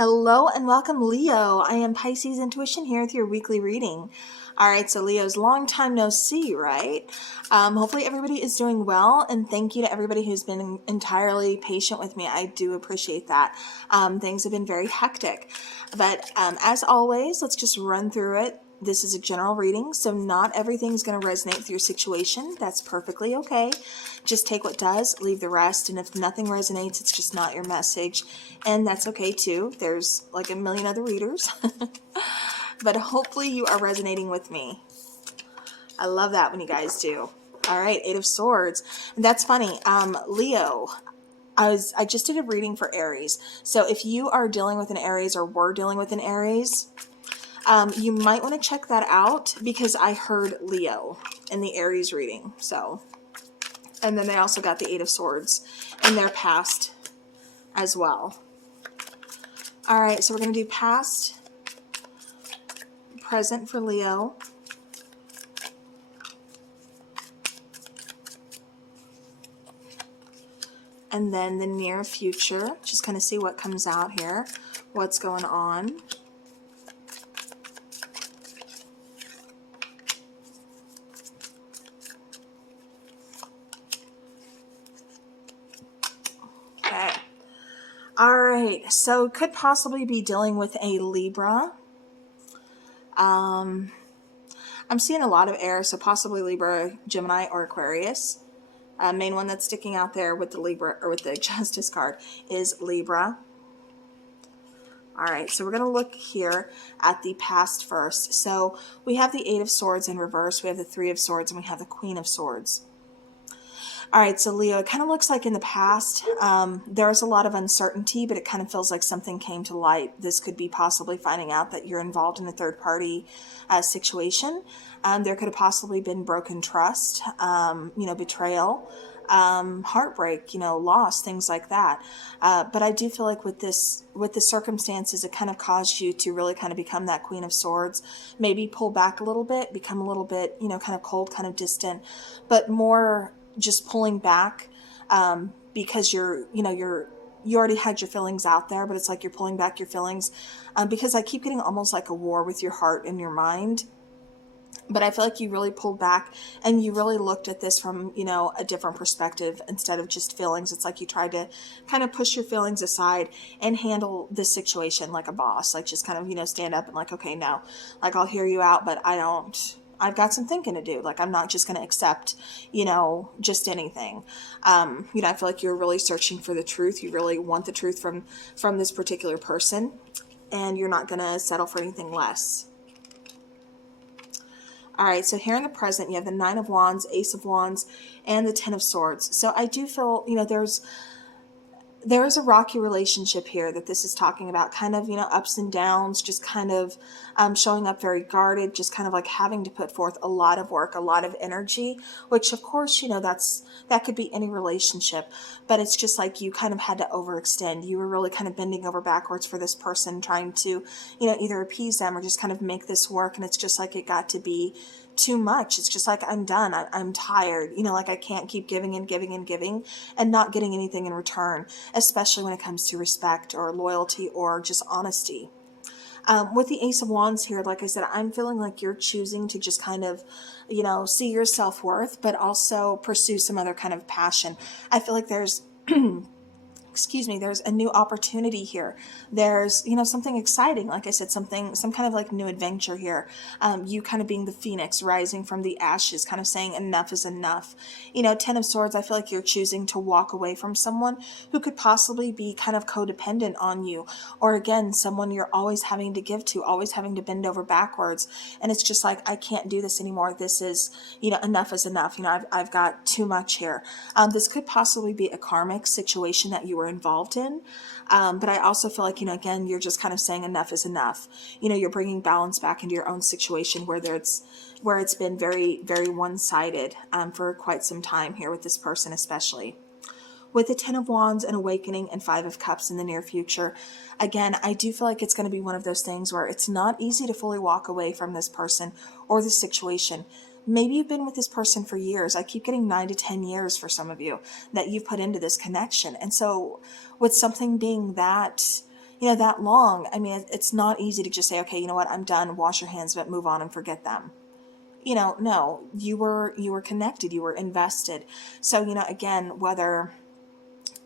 Hello and welcome, Leo. I am Pisces Intuition here with your weekly reading. All right, so Leo's long time no see, right? Hopefully everybody is doing well, and thank you to everybody who's been entirely patient with me. I do appreciate that. Things have been very hectic, but as always, let's just run through it. This is a general reading, so not everything's going to resonate with your situation. That's perfectly okay. Just take what does, leave the rest, and if nothing resonates, it's just not your message, and that's okay too. There's like a million other readers, but hopefully you are resonating with me. I love that when you guys do. All right, Eight of Swords. And that's funny. Leo, I just did a reading for Aries. So if you are dealing with an Aries or were dealing with an Aries, you might want to check that out because I heard Leo in the Aries reading. So, and then they also got the Eight of Swords in their past as well. All right, so we're going to do past, present for Leo, and then the near future. Just kind of see what comes out here, what's going on. Okay. All right, so could possibly be dealing with a Libra. I'm seeing a lot of air, so possibly Libra, Gemini, or Aquarius. Main one that's sticking out there with the Libra, or with the Justice card, is Libra. All right, so we're going to look here at the past first. So we have the Eight of Swords in reverse, we have the Three of Swords, and we have the Queen of Swords. All right, so Leo, it kind of looks like in the past, there was a lot of uncertainty, but it kind of feels like something came to light. This could be possibly finding out that you're involved in a third-party situation. There could have possibly been broken trust, betrayal, heartbreak, loss, things like that. But I do feel like with the circumstances, it kind of caused you to really kind of become that Queen of Swords, maybe pull back a little bit, become a little bit, kind of cold, kind of distant, but more just pulling back because you already had your feelings out there, but it's like you're pulling back your feelings because I keep getting almost like a war with your heart and your mind. But I feel like you really pulled back and you really looked at this from, a different perspective instead of just feelings. It's like you tried to kind of push your feelings aside and handle this situation like a boss, like just kind of, stand up and like, okay, no, like I'll hear you out, but I've got some thinking to do. Like, I'm not just going to accept, just anything. I feel like you're really searching for the truth. You really want the truth from this particular person, and you're not going to settle for anything less. All right, so here in the present, you have the Nine of Wands, Ace of Wands, and the Ten of Swords. So I do feel, there is a rocky relationship here that this is talking about, kind of, ups and downs, just kind of showing up very guarded, just kind of like having to put forth a lot of work, a lot of energy, which of course, that could be any relationship, but it's just like you kind of had to overextend. You were really kind of bending over backwards for this person, trying to, either appease them or just kind of make this work. And it's just like it got to be too much. It's just like, I'm done. I'm tired. Like I can't keep giving and giving and giving and not getting anything in return, especially when it comes to respect or loyalty or just honesty. With the Ace of Wands here, like I said, I'm feeling like you're choosing to just kind of, see your self-worth, but also pursue some other kind of passion. I feel like there's there's a new opportunity here. There's, something exciting. Like I said, some kind of like new adventure here. You kind of being the phoenix rising from the ashes, kind of saying enough is enough. Ten of Swords, I feel like you're choosing to walk away from someone who could possibly be kind of codependent on you. Or again, someone you're always having to give to, always having to bend over backwards. And it's just like, I can't do this anymore. This is, enough is enough. I've got too much here. This could possibly be a karmic situation that you were involved in. But I also feel like, again, you're just kind of saying enough is enough. You're bringing balance back into your own situation where it's been very, very one-sided for quite some time here with this person, especially. With the Ten of Wands, an awakening, and Five of Cups in the near future, again, I do feel like it's going to be one of those things where it's not easy to fully walk away from this person or this situation. Maybe you've been with this person for years. I keep getting 9 to 10 years for some of you that you've put into this connection. And so with something being that, that long. I mean, it's not easy to just say, okay, you know what, I'm done, wash your hands of it, move on and forget them. No, you were connected, you were invested. So, again, whether,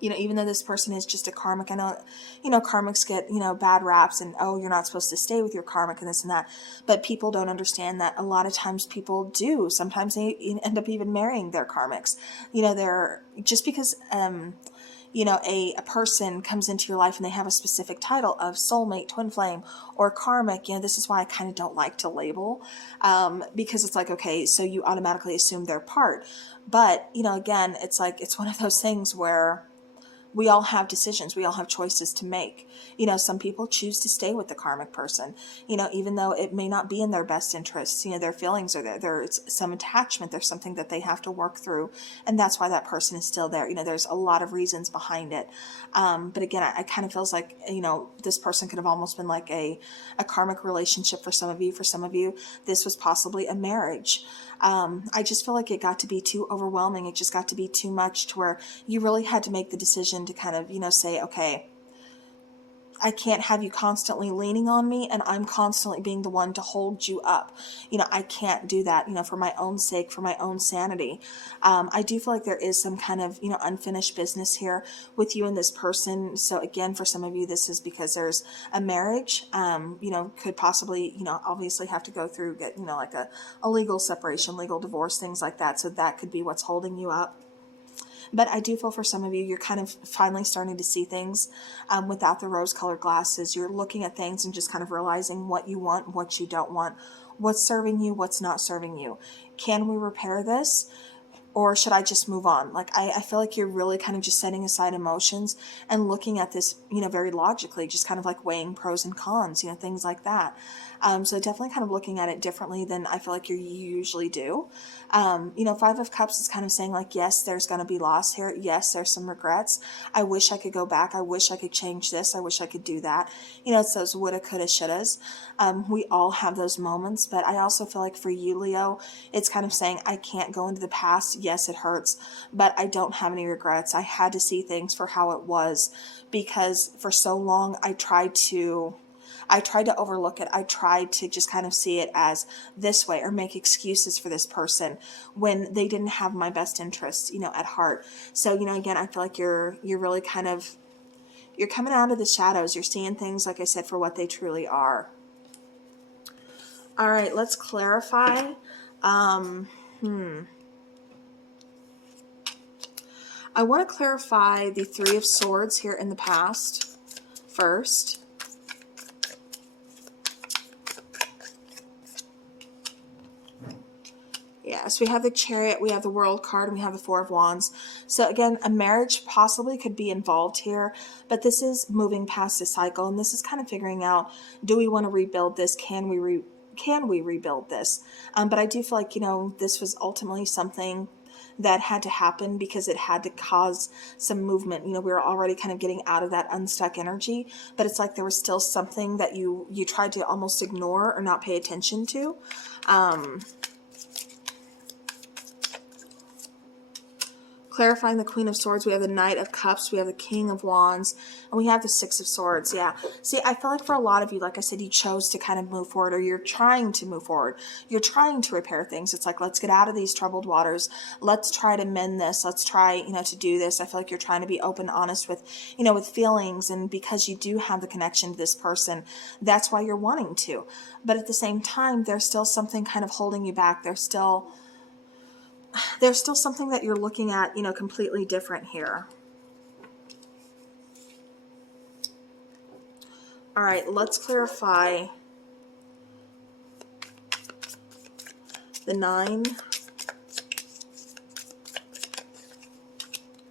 even though this person is just a karmic, I know, karmics get, bad raps and, oh, you're not supposed to stay with your karmic and this and that. But people don't understand that a lot of times people do. Sometimes they end up even marrying their karmics. They're just because, a person comes into your life and they have a specific title of soulmate, twin flame, or karmic. This is why I kind of don't like to label, because it's like, okay, so you automatically assume their part. But, again, it's like, it's one of those things where we all have decisions. We all have choices to make. Some people choose to stay with the karmic person, even though it may not be in their best interests. Their feelings are there. There's some attachment. There's something that they have to work through. And that's why that person is still there. There's a lot of reasons behind it. But again, I kind of feels like, this person could have almost been like a karmic relationship for some of you. For some of you, this was possibly a marriage. I just feel like it got to be too overwhelming. It just got to be too much to where you really had to make the decision to kind of, say, okay, I can't have you constantly leaning on me and I'm constantly being the one to hold you up. I can't do that, for my own sake, for my own sanity. I do feel like there is some kind of, unfinished business here with you and this person. So again, for some of you, this is because there's a marriage, could possibly, obviously have to go through, get, like a legal separation, legal divorce, things like that. So that could be what's holding you up. But I do feel for some of you, you're kind of finally starting to see things without the rose-colored glasses. You're looking at things and just kind of realizing what you want, what you don't want, what's serving you, what's not serving you. Can we repair this? Or should I just move on? Like, I feel like you're really kind of just setting aside emotions and looking at this, very logically, just kind of like weighing pros and cons, things like that. So definitely kind of looking at it differently than I feel like you usually do. Five of Cups is kind of saying like, yes, there's going to be loss here. Yes, there's some regrets. I wish I could go back. I wish I could change this. I wish I could do that. It's those woulda, coulda, shouldas. We all have those moments, but I also feel like for you, Leo, it's kind of saying I can't go into the past. Yes, it hurts, but I don't have any regrets. I had to see things for how it was because for so long I tried to overlook it. I tried to just kind of see it as this way or make excuses for this person when they didn't have my best interest, at heart. So, again, I feel like you're really kind of, you're coming out of the shadows. You're seeing things, like I said, for what they truly are. All right, let's clarify. I want to clarify the Three of Swords here in the past first. Yeah, so we have the Chariot, we have the World card, and we have the Four of Wands. So again, a marriage possibly could be involved here, but this is moving past a cycle, and this is kind of figuring out, do we want to rebuild this? Can we rebuild this? But I do feel like, this was ultimately something that had to happen because it had to cause some movement. We were already kind of getting out of that unstuck energy, but it's like there was still something that you tried to almost ignore or not pay attention to. Clarifying the Queen of Swords, we have the Knight of Cups, we have the King of Wands, and we have the Six of Swords. Yeah. See, I feel like for a lot of you, like I said, you chose to kind of move forward, or you're trying to move forward. You're trying to repair things. It's like, let's get out of these troubled waters. Let's try to mend this. Let's try, to do this. I feel like you're trying to be open, honest with, with feelings. And because you do have the connection to this person, that's why you're wanting to. But at the same time, there's still something kind of holding you back. There's still something that you're looking at, completely different here. All right, let's clarify the Nine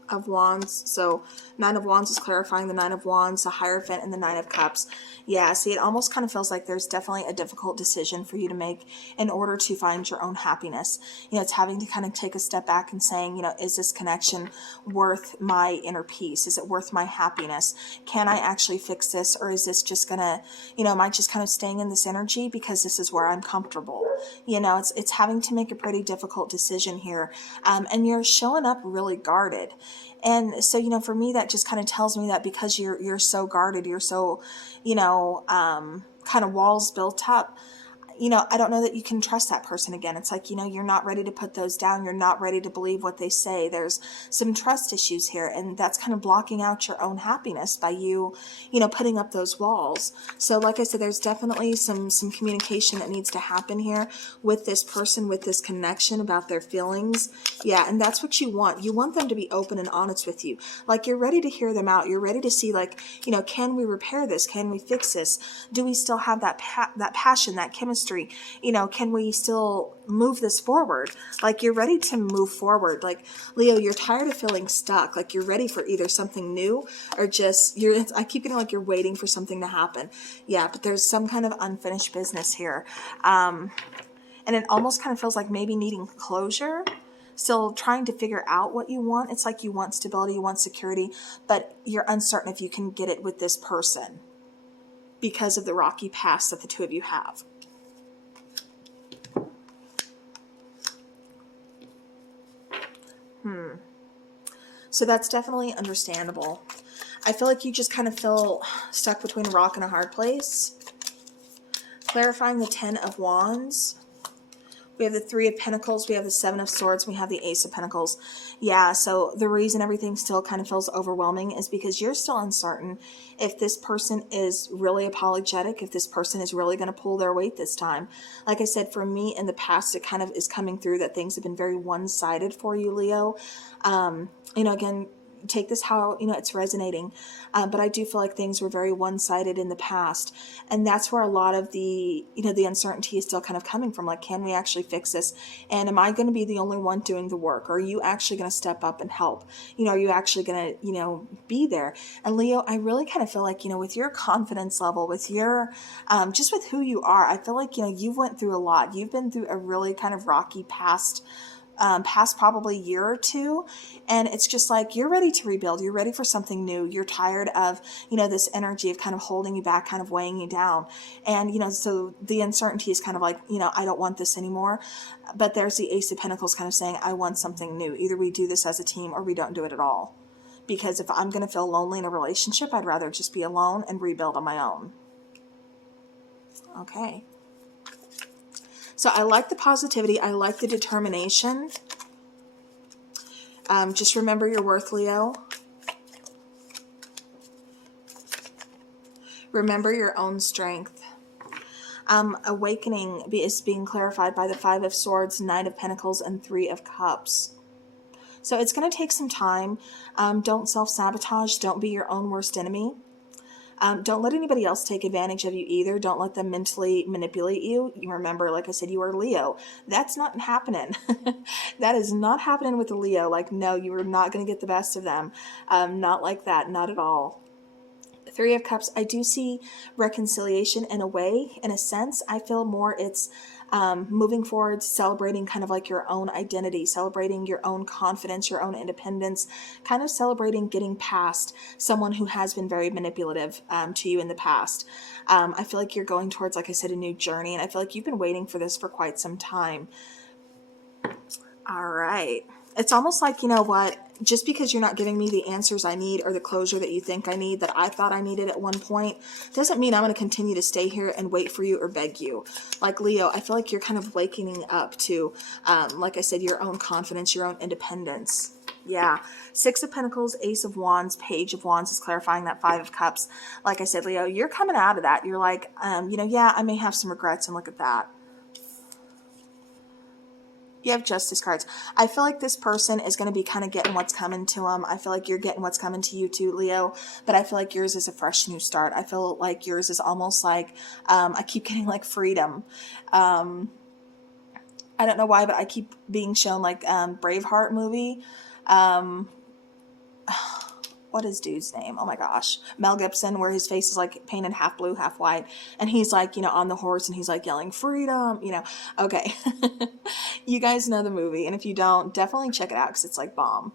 of Wands. So Nine of Wands is clarifying the Nine of Wands, the Hierophant, and the Nine of Cups. Yeah, see, it almost kind of feels like there's definitely a difficult decision for you to make in order to find your own happiness. It's having to kind of take a step back and saying, is this connection worth my inner peace? Is it worth my happiness? Can I actually fix this? Or is this just gonna, am I just kind of staying in this energy because this is where I'm comfortable? You know, it's having to make a pretty difficult decision here. And you're showing up really guarded. And so, you know, for me, that just kind of tells me that because you're so guarded, you're so, you know, kind of walls built up, you know, I don't know that you can trust that person again. It's like, you know, you're not ready to put those down. You're not ready to believe what they say. There's some trust issues here, and that's kind of blocking out your own happiness by you, you know, putting up those walls. So like I said, there's definitely some communication that needs to happen here with this person, with this connection about their feelings. Yeah, and that's what you want. You want them to be open and honest with you. Like, you're ready to hear them out. You're ready to see, like, you know, can we repair this? Can we fix this? Do we still have that passion, that chemistry? You know, can we still move this forward? Like, you're ready to move forward. Like, Leo, you're tired of feeling stuck. Like, you're ready for either something new or just, I keep getting like you're waiting for something to happen. Yeah, but there's some kind of unfinished business here. And it almost kind of feels like maybe needing closure. Still trying to figure out what you want. It's like you want stability, you want security, but you're uncertain if you can get it with this person because of the rocky past that the two of you have. So that's definitely understandable. I feel like you just kind of feel stuck between a rock and a hard place. Clarifying the 10 of Wands. We have the 3 of Pentacles, we have the 7 of Swords, we have the Ace of Pentacles. Yeah, so the reason everything still kind of feels overwhelming is because you're still uncertain if this person is really apologetic, if this person is really going to pull their weight this time. Like I said, for me in the past, it kind of is coming through that things have been very one-sided for you, Leo. You know, again, take this how, you know, it's resonating. But I do feel like things were very one-sided in the past. And that's where a lot of the, you know, the uncertainty is still kind of coming from. Like, can we actually fix this? And am I going to be the only one doing the work? Or are you actually going to step up and help? You know, are you actually going to, you know, be there? And Leo, I really kind of feel like, you know, with your confidence level, with your, just with who you are, I feel like, you know, you've went through a lot. You've been through a really kind of rocky past probably year or two, and it's just like you're ready to rebuild. You're ready for something new. You're tired of, you know, this energy of kind of holding you back, kind of weighing you down. And, you know, so the uncertainty is kind of like, you know, I don't want this anymore. But there's the Ace of Pentacles kind of saying, I want something new. Either we do this as a team or we don't do it at all. Because if I'm going to feel lonely in a relationship, I'd rather just be alone and rebuild on my own. Okay. So I like the positivity. I like the determination. Just remember your worth, Leo. Remember your own strength. Awakening is being clarified by the 5 of Swords, 9 of Pentacles, and 3 of Cups. So it's going to take some time. Don't self-sabotage. Don't be your own worst enemy. Don't let anybody else take advantage of you either. Don't let them mentally manipulate you. You remember, like I said, you are Leo. That's not happening. That is not happening with a Leo. Like, no, you are not going to get the best of them. Not like that. Not at all. 3 of Cups, I do see reconciliation in a way, in a sense. I feel more it's moving forward, celebrating kind of like your own identity, celebrating your own confidence, your own independence, kind of celebrating getting past someone who has been very manipulative to you in the past. I feel like you're going towards, like I said, a new journey, and I feel like you've been waiting for this for quite some time. All right. It's almost like, you know what, just because you're not giving me the answers I need or the closure that you think I need, that I thought I needed at one point, doesn't mean I'm going to continue to stay here and wait for you or beg you. Like, Leo, I feel like you're kind of waking up to, like I said, your own confidence, your own independence. Yeah. 6 of Pentacles, Ace of Wands, Page of Wands is clarifying that 5 of Cups. Like I said, Leo, you're coming out of that. You're like, you know, yeah, I may have some regrets, and look at that. You have Justice cards. I feel like this person is going to be kind of getting what's coming to them. I feel like you're getting what's coming to you too, Leo. But I feel like yours is a fresh new start. I feel like yours is almost like, I keep getting like freedom. I don't know why, but I keep being shown like Braveheart movie. What is dude's name? Oh my gosh. Mel Gibson, where his face is like painted half blue, half white. And he's like, you know, on the horse and he's like yelling freedom, you know. Okay. You guys know the movie. And if you don't, definitely check it out because it's like bomb.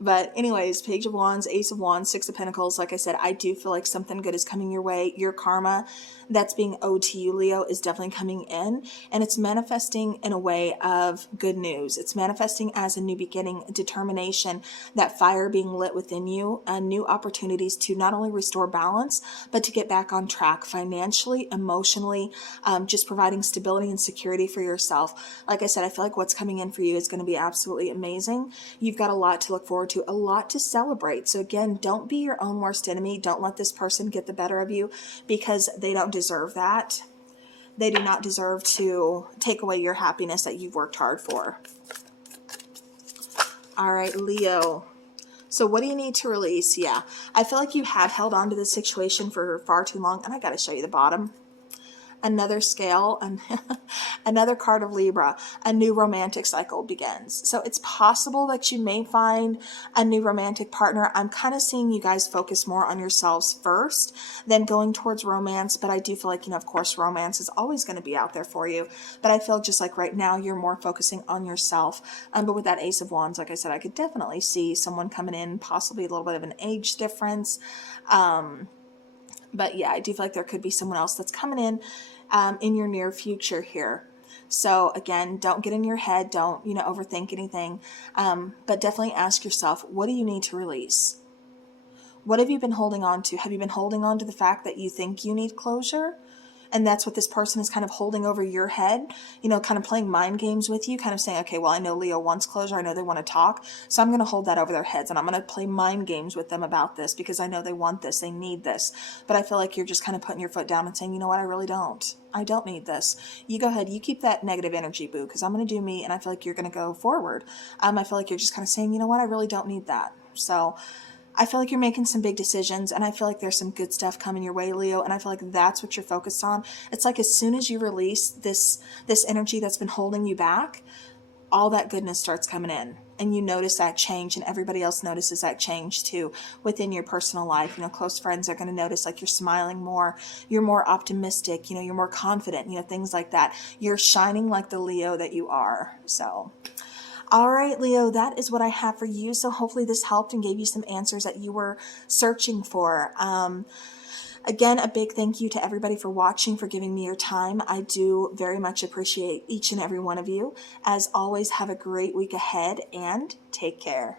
But anyways, Page of Wands, Ace of Wands, Six of Pentacles. Like I said, I do feel like something good is coming your way. Your karma that's being owed to you, Leo, is definitely coming in, and it's manifesting in a way of good news. It's manifesting as a new beginning, determination, that fire being lit within you, and new opportunities to not only restore balance, but to get back on track financially, emotionally, just providing stability and security for yourself. Like I said, I feel like what's coming in for you is going to be absolutely amazing. You've got a lot to look forward to, a lot to celebrate. So again, don't be your own worst enemy. Don't let this person get the better of you, because they don't deserve that. They do not deserve to take away your happiness that you've worked hard for. All right, Leo. So what do you need to release? Yeah, I feel like you have held on to this situation for far too long. And I got to show you the bottom. Another scale, and another card of Libra. A new romantic cycle begins. So it's possible that you may find a new romantic partner. I'm kind of seeing you guys focus more on yourselves first, then going towards romance. But I do feel like, of course, romance is always going to be out there for you. But I feel just like right now, you're more focusing on yourself. But with that Ace of Wands, like I said, I could definitely see someone coming in, possibly a little bit of an age difference. But yeah, I do feel like there could be someone else that's coming in your near future here. So again, don't get in your head. Don't, overthink anything. But definitely ask yourself, what do you need to release? What have you been holding on to? Have you been holding on to the fact that you think you need closure? And that's what this person is kind of holding over your head, kind of playing mind games with you, kind of saying, okay, well, I know Leo wants closure. I know they want to talk. So I'm going to hold that over their heads, and I'm going to play mind games with them about this because I know they want this. They need this. But I feel like you're just kind of putting your foot down and saying, you know what? I really don't. I don't need this. You go ahead. You keep that negative energy, boo, because I'm going to do me. And I feel like you're going to go forward. I feel like you're just kind of saying, you know what? I really don't need that. So I feel like you're making some big decisions, and I feel like there's some good stuff coming your way, Leo, and I feel like that's what you're focused on. It's like as soon as you release this energy that's been holding you back, all that goodness starts coming in, and you notice that change, and everybody else notices that change too within your personal life. Close friends are going to notice, like, you're smiling more, you're more optimistic, you're more confident, things like that. You're shining like the Leo that you are. So all right, Leo, that is what I have for you. So hopefully this helped and gave you some answers that you were searching for. Again, a big thank you to everybody for watching, for giving me your time. I do very much appreciate each and every one of you. As always, have a great week ahead and take care.